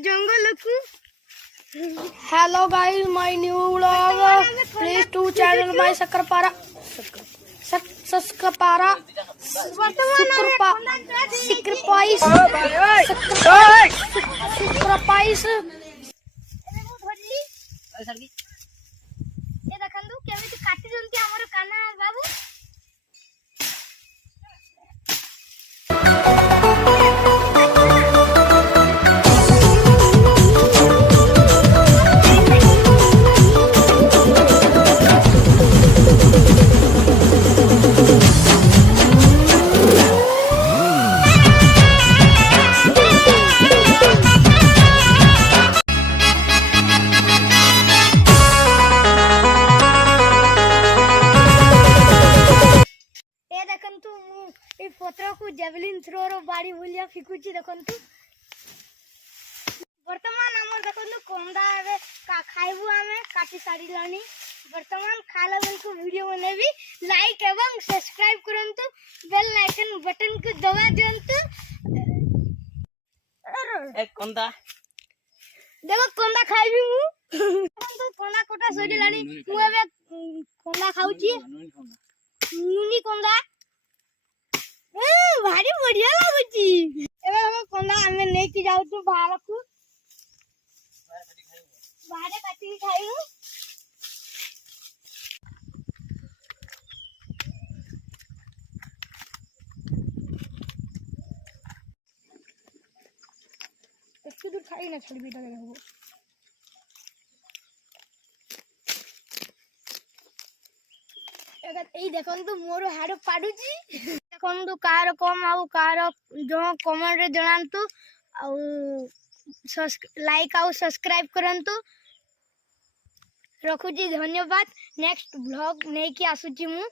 जंगल को hello guys my new vlog please to channel my सकरपारा सकरपारा सिक्रपाइस ये देखंदु केमिति काटी जंती हमर काना बाबू पत्र को जेवलिन थ्रो रो बाड़ी भूलिया फिकुची देखंतु वर्तमान हमर देखंतु कोंदा एबे का खाइबु हमें काटी साड़ी लानी वर्तमान खाला बेल को वीडियो बनेबी लाइक एवं सब्सक्राइब करंतु बेल आइकन बटन को दबा दियंतु ए कोंदा देखो कोंदा खाइबी मु तो कोंदा कोटा सोडी लानी मु एबे कोंदा खाउची नुनी कोंदा भारी बढ़िया लागुची एबे हम कोंदा हमें नै की जाउ तू बाहर को बाहर काटी खाइउ इसके दूर खाई ना छड़ी बेटा हो एई देखंतु मोर हाड़ पाडुची देखंतु कार कम आउ कार जो कमेंट रे जणांतु आउ लाइक आउ सब्सक्राइब करंतु रखुची धन्यवाद नेक्स्ट व्लॉग नै की आसुची मु।